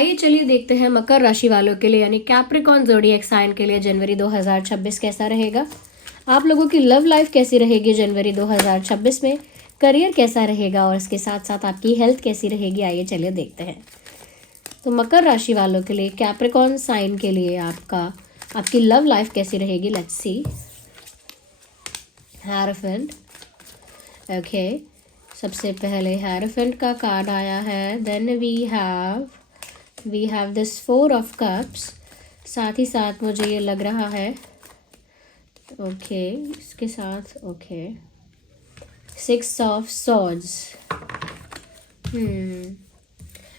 आइए चलिए देखते हैं मकर राशि वालों के लिए यानी कैप्रिकॉन ज़ोडिएक साइन के लिए जनवरी 2026 कैसा रहेगा। आप लोगों की लव लाइफ कैसी रहेगी जनवरी 2026 में, करियर कैसा रहेगा और इसके साथ साथ आपकी हेल्थ कैसी रहेगी। आइए चलिए देखते हैं। तो मकर राशि वालों के लिए कैप्रिकॉन साइन के लिए आपकी लव लाइफ कैसी रहेगी। Let's see. हेरोफेंट, ओके, सबसे पहले हेरोफेंट का कार्ड आया है। Then we have this 4 of cups. साथ ही साथ मुझे ये लग रहा है ओके इसके साथ ओके 6 ऑफ सॉर्ड्स।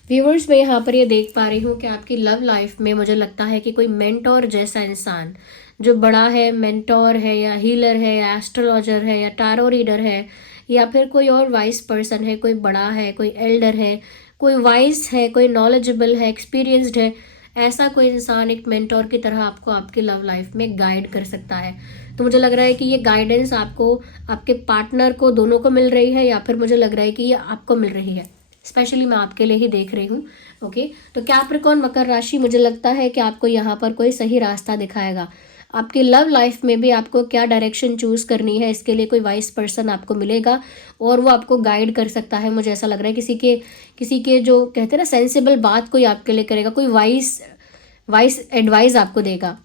व्यूवर्स, मैं यहाँ पर ये देख पा रही हूँ कि आपकी लव लाइफ में मुझे लगता है कि कोई मेंटोर जैसा इंसान जो बड़ा है, मेंटोर है या हीलर है या एस्ट्रोलॉजर है या टारो रीडर है या फिर कोई और वाइस पर्सन है, कोई बड़ा है, कोई एल्डर है, कोई वाइस है, कोई नॉलेजेबल है, एक्सपीरियंस्ड है, ऐसा कोई इंसान एक मेंटोर की तरह आपको आपकी लव लाइफ में गाइड कर सकता है। तो मुझे लग रहा है कि ये गाइडेंस आपको, आपके पार्टनर को, दोनों को मिल रही है या फिर मुझे लग रहा है कि ये आपको मिल रही है। स्पेशली मैं आपके लिए ही देख रही हूँ। ओके, तो कैप्रिकॉन मकर राशि, मुझे लगता है कि आपको यहाँ पर कोई सही रास्ता दिखाएगा। आपकी लव लाइफ में भी आपको क्या डायरेक्शन चूज करनी है, इसके लिए कोई वाइस पर्सन आपको मिलेगा और वो आपको गाइड कर सकता है। मुझे ऐसा लग रहा है किसी के जो कहते हैं ना सेंसिबल बात कोई आपके लिए करेगा, कोई वाइस एडवाइस आपको देगा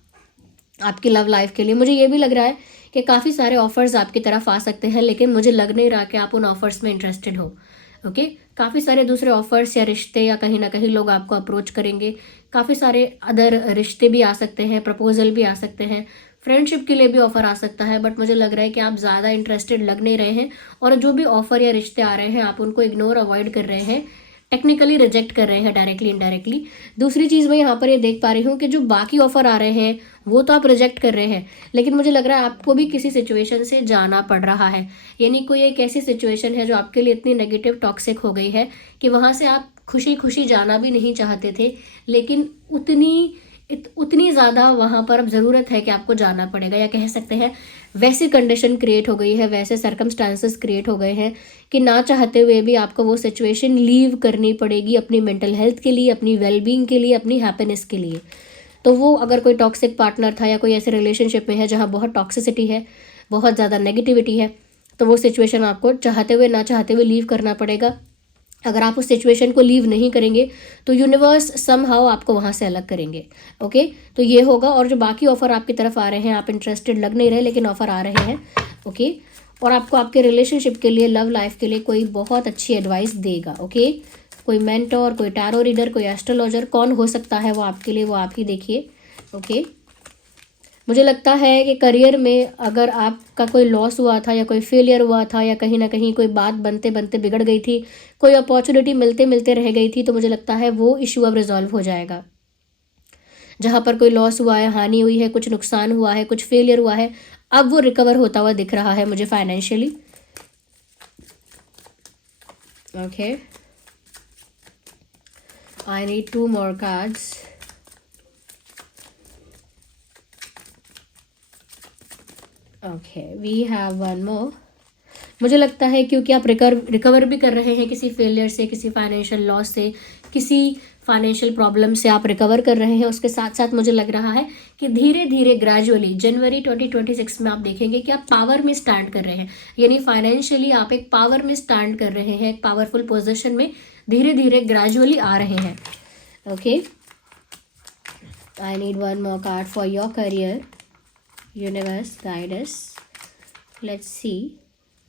आपकी लव लाइफ के लिए। मुझे ये भी लग रहा है कि काफ़ी सारे ऑफर्स आपकी तरफ आ सकते हैं, लेकिन मुझे लग नहीं रहा कि आप उन ऑफर्स में इंटरेस्टेड हो। ओके, काफ़ी सारे दूसरे ऑफर्स या रिश्ते या कहीं ना कहीं लोग आपको अप्रोच करेंगे। काफ़ी सारे अदर रिश्ते भी आ सकते हैं, प्रपोजल भी आ सकते हैं, फ्रेंडशिप के लिए भी ऑफर आ सकता है। बट मुझे लग रहा है कि आप ज़्यादा इंटरेस्टेड लग नहीं रहे हैं और जो भी ऑफर या रिश्ते आ रहे हैं आप उनको इग्नोर अवॉइड कर रहे हैं, टेक्निकली रिजेक्ट कर रहे हैं, डायरेक्टली इनडायरेक्टली। दूसरी चीज़ मैं यहाँ पर ये देख पा रही हूँ कि जो बाकी ऑफर आ रहे हैं वो तो आप रिजेक्ट कर रहे हैं, लेकिन मुझे लग रहा है आपको भी किसी सिचुएशन से जाना पड़ रहा है। यानी कोई एक ऐसी सिचुएशन है जो आपके लिए इतनी नेगेटिव टॉक्सिक हो गई है कि वहाँ से आप खुशी खुशी जाना भी नहीं चाहते थे, लेकिन उतनी ज़्यादा वहाँ पर अब ज़रूरत है कि आपको जाना पड़ेगा, या कह सकते हैं वैसी कंडीशन क्रिएट हो गई है, वैसे सर्कमस्टांसेस क्रिएट हो गए हैं कि ना चाहते हुए भी आपको वो सिचुएशन लीव करनी पड़ेगी अपनी मेंटल हेल्थ के लिए, अपनी वेलबींग के लिए, अपनी हैप्पीनेस के लिए। तो वो अगर कोई टॉक्सिक पार्टनर था या कोई ऐसे रिलेशनशिप में है जहाँ बहुत टॉक्सिसिटी है, बहुत ज़्यादा नेगेटिविटी है, तो वो सिचुएशन आपको चाहते हुए ना चाहते हुए लीव करना पड़ेगा। अगर आप उस सिचुएशन को लीव नहीं करेंगे तो यूनिवर्स समहाउ आपको वहाँ से अलग करेंगे। ओके, तो ये होगा। और जो बाकी ऑफर आपकी तरफ आ रहे हैं, आप इंटरेस्टेड लग नहीं रहे लेकिन ऑफर आ रहे हैं। ओके, और आपको आपके रिलेशनशिप के लिए, लव लाइफ के लिए कोई बहुत अच्छी एडवाइस देगा। ओके, कोई मेंटोर, कोई टैरो रीडर, कोई एस्ट्रोलॉजर, कौन हो सकता है वो आपके लिए, वो आप ही देखिए। ओके, मुझे लगता है कि करियर में अगर आपका कोई लॉस हुआ था या कोई फेलियर हुआ था या कहीं ना कहीं कोई बात बनते बनते बिगड़ गई थी, कोई अपॉर्चुनिटी मिलते मिलते रह गई थी, तो मुझे लगता है वो इशू अब रिजॉल्व हो जाएगा। जहाँ पर कोई लॉस हुआ है, हानि हुई है, कुछ नुकसान हुआ है, कुछ फेलियर हुआ है, अब वो रिकवर होता हुआ दिख रहा है मुझे financially. Okay, I need 2 more cards. Okay, we have 1 more. मुझे लगता है क्योंकि आप रिकवर भी कर रहे हैं किसी फेलियर से, किसी फाइनेंशियल लॉस से, किसी फाइनेंशियल प्रॉब्लम से आप रिकवर कर रहे हैं, उसके साथ साथ मुझे लग रहा है कि धीरे धीरे ग्रेजुअली जनवरी 2026 में आप देखेंगे कि आप पावर में स्टैंड कर रहे हैं। यानी फाइनेंशियली आप एक पावर में स्टैंड कर रहे हैं, एक पावरफुल पोजिशन में धीरे धीरे ग्रेजुअली आ रहे हैं। Okay, I need 1 more card for your career. Universe, guide us. Let's see.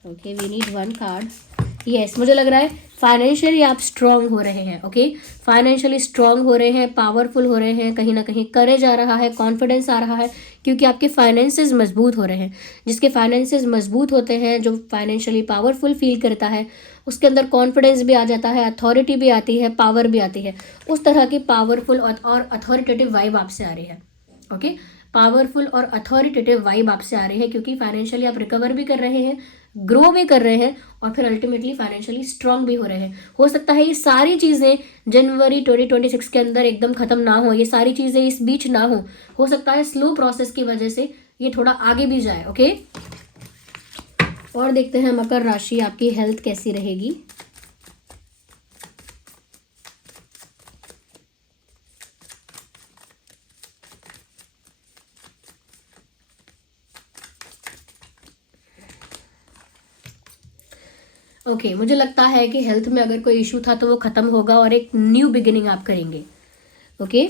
Okay, we need 1 card. Yes, मुझे लग रहा है फाइनेंशियली आप स्ट्रांग हो रहे हैं। ओके, फाइनेंशियली स्ट्रांग हो रहे हैं, पावरफुल हो रहे हैं, कहीं ना कहीं करेज आ रहा है, कॉन्फिडेंस आ रहा है, क्योंकि आपके फाइनेंसेस मजबूत हो रहे हैं। जिसके फाइनेंसेस मजबूत होते हैं, जो फाइनेंशियली पावरफुल फील करता है, उसके अंदर कॉन्फिडेंस भी आ जाता है, अथॉरिटी भी आती है, पावर भी आती है। उस तरह की पावरफुल और अथॉरिटेटिव वाइब आपसे आ रही है। ओके, पावरफुल और अथॉरिटेटिव वाइब आपसे आ रही है, क्योंकि फाइनेंशियली आप रिकवर भी कर रहे हैं, ग्रो भी कर रहे हैं और फिर अल्टीमेटली फाइनेंशियली स्ट्रांग भी हो रहे हैं। हो सकता है ये सारी चीज़ें जनवरी 2026 के अंदर एकदम खत्म ना हो, ये सारी चीज़ें इस बीच ना हो सकता है स्लो प्रोसेस की वजह से ये थोड़ा आगे भी जाए। ओके, और देखते हैं मकर राशि, आपकी हेल्थ कैसी रहेगी। ओके, मुझे लगता है कि हेल्थ में अगर कोई इशू था तो वो ख़त्म होगा और एक न्यू बिगिनिंग आप करेंगे। ओके,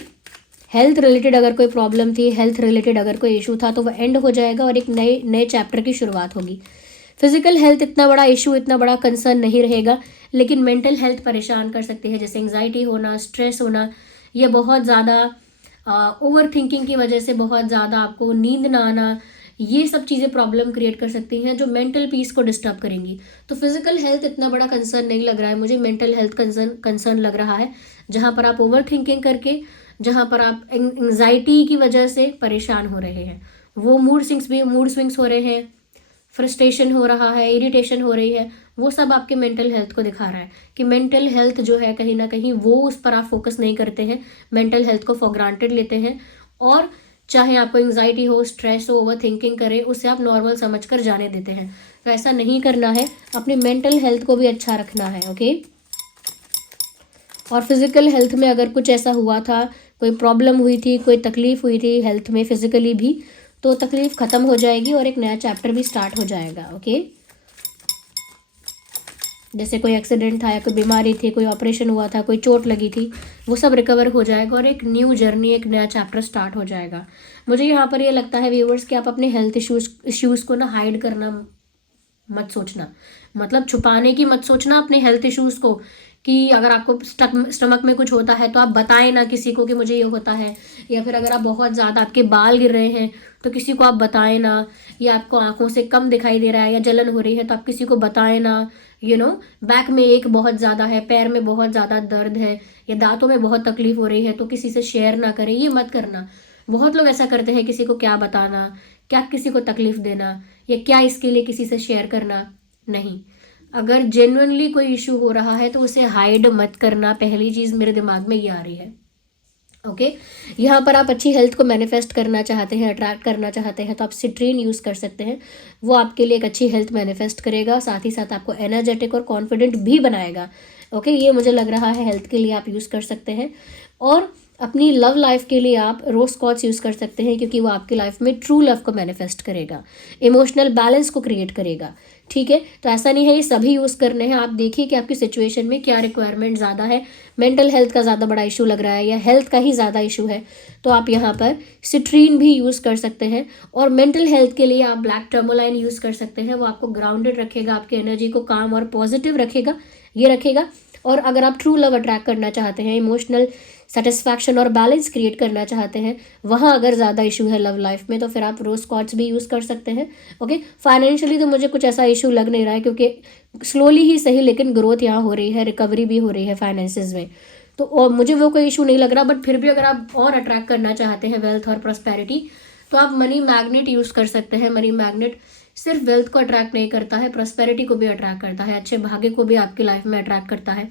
हेल्थ रिलेटेड अगर कोई प्रॉब्लम थी, हेल्थ रिलेटेड अगर कोई इशू था तो वो एंड हो जाएगा और एक नए नए चैप्टर की शुरुआत होगी। फिजिकल हेल्थ इतना बड़ा इशू, इतना बड़ा कंसर्न नहीं रहेगा, लेकिन मेंटल हेल्थ परेशान कर सकती है, जैसे एंजाइटी होना, स्ट्रेस होना, ये बहुत ज़्यादा ओवर थिंकिंग की वजह से बहुत ज़्यादा आपको नींद ना आना, ये सब चीज़ें प्रॉब्लम क्रिएट कर सकती हैं जो मेंटल पीस को डिस्टर्ब करेंगी। तो फिजिकल हेल्थ इतना बड़ा कंसर्न नहीं लग रहा है मुझे, मेंटल हेल्थ कंसर्न लग रहा है, जहाँ पर आप ओवर थिंकिंग करके, जहाँ पर आप एंजाइटी की वजह से परेशान हो रहे हैं, वो मूड स्विंग्स हो रहे हैं, फ्रस्ट्रेशन हो रहा है, इरिटेशन हो रही है, वो सब आपके मेंटल हेल्थ को दिखा रहा है कि मेंटल हेल्थ जो है कहीं ना कहीं वो उस पर आप फोकस नहीं करते हैं, मेंटल हेल्थ को फॉर ग्रांटेड लेते हैं, और चाहे आपको एंजाइटी हो, स्ट्रेस हो, ओवर थिंकिंग करे, उसे आप नॉर्मल समझकर जाने देते हैं। तो ऐसा नहीं करना है, अपनी मेंटल हेल्थ को भी अच्छा रखना है। ओके, और फिजिकल हेल्थ में अगर कुछ ऐसा हुआ था, कोई प्रॉब्लम हुई थी, कोई तकलीफ हुई थी हेल्थ में फिजिकली भी, तो तकलीफ खत्म हो जाएगी और एक नया चैप्टर भी स्टार्ट हो जाएगा। ओके, जैसे कोई एक्सीडेंट था या कोई बीमारी थी, कोई ऑपरेशन हुआ था, कोई चोट लगी थी, वो सब रिकवर हो जाएगा और एक न्यू जर्नी, एक नया चैप्टर स्टार्ट हो जाएगा। मुझे यहाँ पर ये लगता है व्यूवर्स कि आप अपने हेल्थ इश्यूज़ को ना हाइड करना मत सोचना, मतलब छुपाने की मत सोचना अपने हेल्थ इश्यूज़ को, कि अगर आपको स्टमक में कुछ होता है तो आप बताएं ना किसी को कि मुझे ये होता है, या फिर अगर आप बहुत ज़्यादा आपके बाल गिर रहे हैं तो किसी को आप बताएं ना, या आपको आंखों से कम दिखाई दे रहा है या जलन हो रही है तो आप किसी को बताएं ना, बैक में एक बहुत ज़्यादा है, पैर में बहुत ज़्यादा दर्द है, या दांतों में बहुत तकलीफ हो रही है तो किसी से शेयर ना करें, ये मत करना। बहुत लोग ऐसा करते हैं, किसी को क्या बताना, क्या किसी को तकलीफ देना, या क्या इसके लिए किसी से शेयर करना। नहीं, अगर जेन्युइनली कोई इशू हो रहा है तो उसे हाइड मत करना, पहली चीज़ मेरे दिमाग में ये आ रही है। ओके, यहाँ पर आप अच्छी हेल्थ को मैनिफेस्ट करना चाहते हैं, अट्रैक्ट करना चाहते हैं, तो आप सिट्रीन यूज़ कर सकते हैं, वो आपके लिए एक अच्छी हेल्थ मैनिफेस्ट करेगा, साथ ही साथ आपको एनर्जेटिक और कॉन्फिडेंट भी बनाएगा। ओके, ये मुझे लग रहा है हेल्थ के लिए आप यूज़ कर सकते हैं। और अपनी लव लाइफ के लिए आप रोज कॉर्ड्स यूज़ कर सकते हैं, क्योंकि वो आपकी लाइफ में ट्रू लव को मैनिफेस्ट करेगा, इमोशनल बैलेंस को क्रिएट करेगा। ठीक है, तो ऐसा नहीं है ये सभी यूज़ करने हैं, आप देखिए कि आपकी सिचुएशन में क्या रिक्वायरमेंट ज़्यादा है, मेंटल हेल्थ का ज़्यादा बड़ा इशू लग रहा है या हेल्थ का ही ज़्यादा इशू है, तो आप यहाँ पर सिट्रीन भी यूज़ कर सकते हैं। और मेंटल हेल्थ के लिए आप ब्लैक टर्मोलाइन यूज़ कर सकते हैं, वो आपको ग्राउंडेड रखेगा, आपकी एनर्जी को काम और पॉजिटिव रखेगा, ये रखेगा। और अगर आप ट्रू लव अट्रैक्ट करना चाहते हैं, इमोशनल सेटिस्फैक्शन और बैलेंस क्रिएट करना चाहते हैं, वहाँ अगर ज़्यादा इशू है लव लाइफ में, तो फिर आप रोज क्वार्ट्ज भी यूज़ कर सकते हैं। ओके, फाइनेंशियली तो मुझे कुछ ऐसा इशू लग नहीं रहा है, क्योंकि स्लोली ही सही लेकिन ग्रोथ यहाँ हो रही है, रिकवरी भी हो रही है फाइनेंसेस में, तो और मुझे वो कोई इशू नहीं लग रहा। बट फिर भी अगर आप और अट्रैक्ट करना चाहते हैं वेल्थ और प्रॉस्पेरिटी, तो आप मनी मैग्नेट यूज़ कर सकते हैं। मनी मैग्नेट सिर्फ वेल्थ को अट्रैक्ट नहीं करता है, प्रॉस्पेरिटी को भी अट्रैक्ट करता है, अच्छे भाग्य को भी आपकी लाइफ में अट्रैक्ट करता है।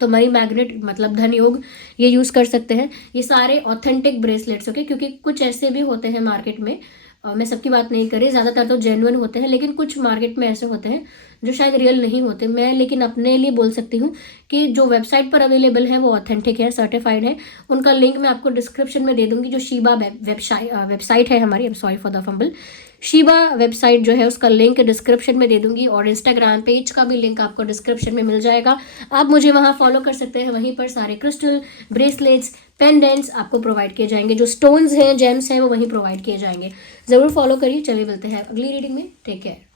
तो मनी मैग्नेट मतलब धन योग, ये यूज़ कर सकते हैं। ये सारे ऑथेंटिक ब्रेसलेट्स, ओके, क्योंकि कुछ ऐसे भी होते हैं मार्केट में, मैं सबकी बात नहीं कर रही, ज़्यादातर तो जेन्युइन होते हैं, लेकिन कुछ मार्केट में ऐसे होते हैं जो शायद रियल नहीं होते। मैं लेकिन अपने लिए बोल सकती हूँ कि जो वेबसाइट पर अवेलेबल है वो ऑथेंटिक है, सर्टिफाइड है। उनका लिंक मैं आपको डिस्क्रिप्शन में दे दूँगी। जो शीबा वेबसाइट है हमारी, I am sorry for the fumble, Sheeba website जो है उसका लिंक डिस्क्रिप्शन में दे दूंगी, और इंस्टाग्राम पेज का भी लिंक आपको डिस्क्रिप्शन में मिल जाएगा। आप मुझे वहाँ फॉलो कर सकते हैं, वहीं पर सारे क्रिस्टल, ब्रेसलेट्स, पेंडेंट्स आपको प्रोवाइड किए जाएंगे, जो स्टोन्स हैं, जेम्स हैं, वो वहीं प्रोवाइड किए जाएंगे। ज़रूर फॉलो करिए। चलिए मिलते हैं अगली रीडिंग में, टेक केयर।